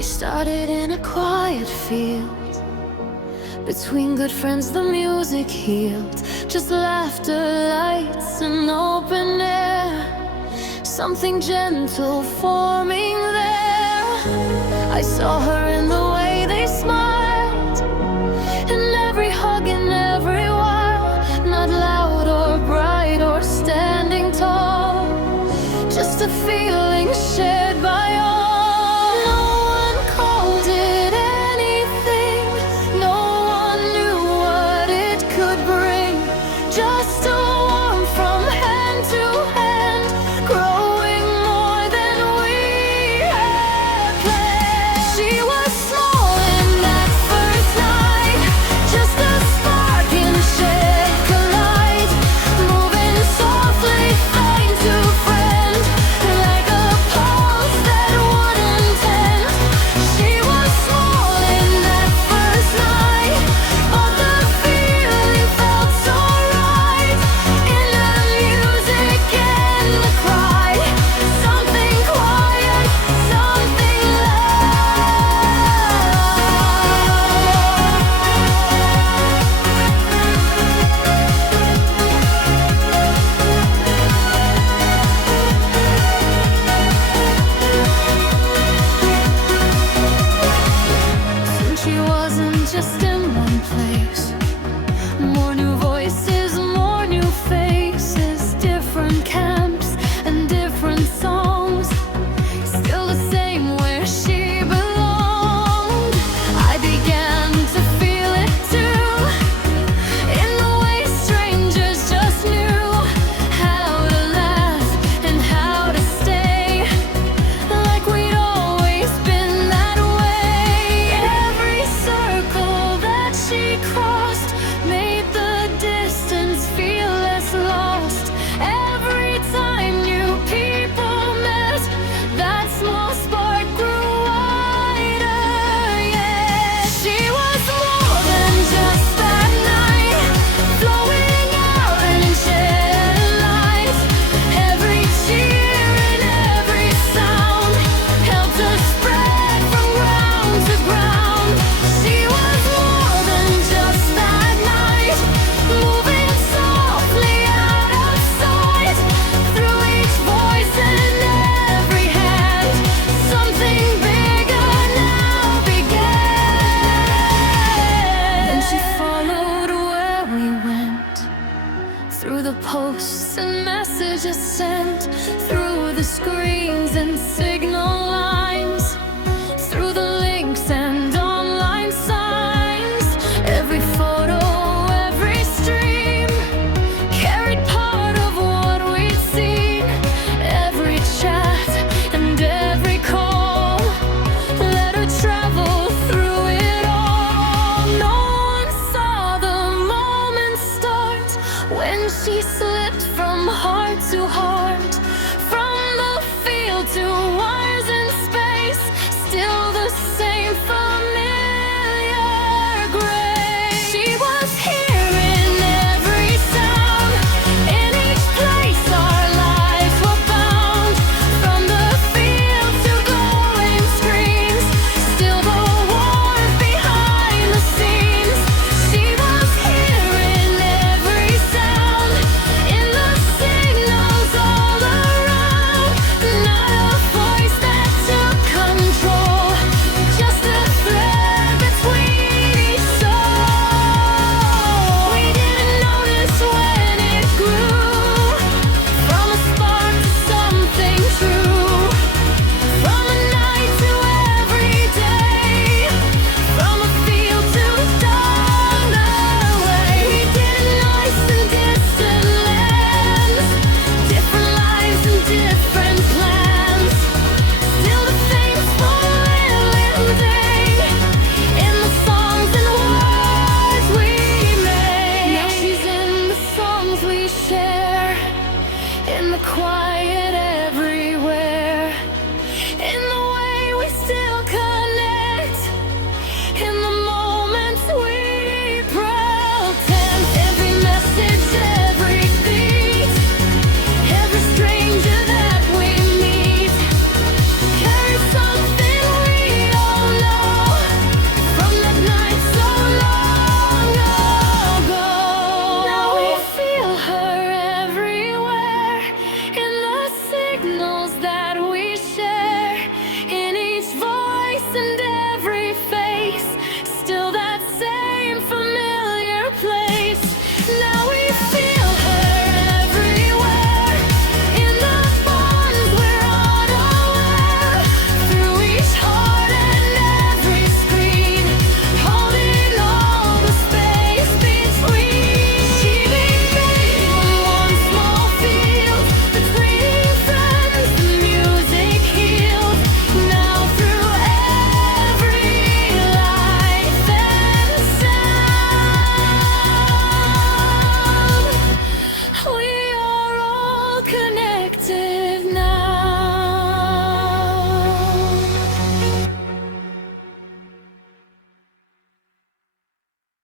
She started in a quiet field. Between good friends the music healed. Just laughter, lights, and open air. Something gentle forming there. I saw her in the way they smiled, in every hug, in every while. Not loud or bright or standing tall, just a feeling shared by all. No one called it anything, no one knew what it could bring. Just a warmth from hand to hand, growing more than we had planned. She was small in that first night, just a spark in shared collide. Moving softly, fine to friend, like a pulse that wouldn't end. She was small in that first night, but the feeling felt so right. In the music and the cry, something quiet, something Soon she wasn't just in one place. More new voices, more new faces, different camps and different songs. Still the same where she belonged. I began to feel it too, in the way strangers just knew how to laugh and how to stay, like we'd always been that way. Every circle that she crossed made the distance feel less lost. Every time new people met, that small spark grew wider. Yeah, she was more than just that night, flowing out and shared light. Every cheer and every sound helped us spread from ground to ground. She was more than just that night, moving softly out of sight. Through each voice and every hand, something bigger now began. Then she followed where we went, through the posts and messages sent, through the screens and signal lines, through the links and online signs. Every photo, every stream carried part of what we'd seen. Every chat and every call let her travel through it all. No one saw the moment start, when she slipped from heart to heart, from the field to one.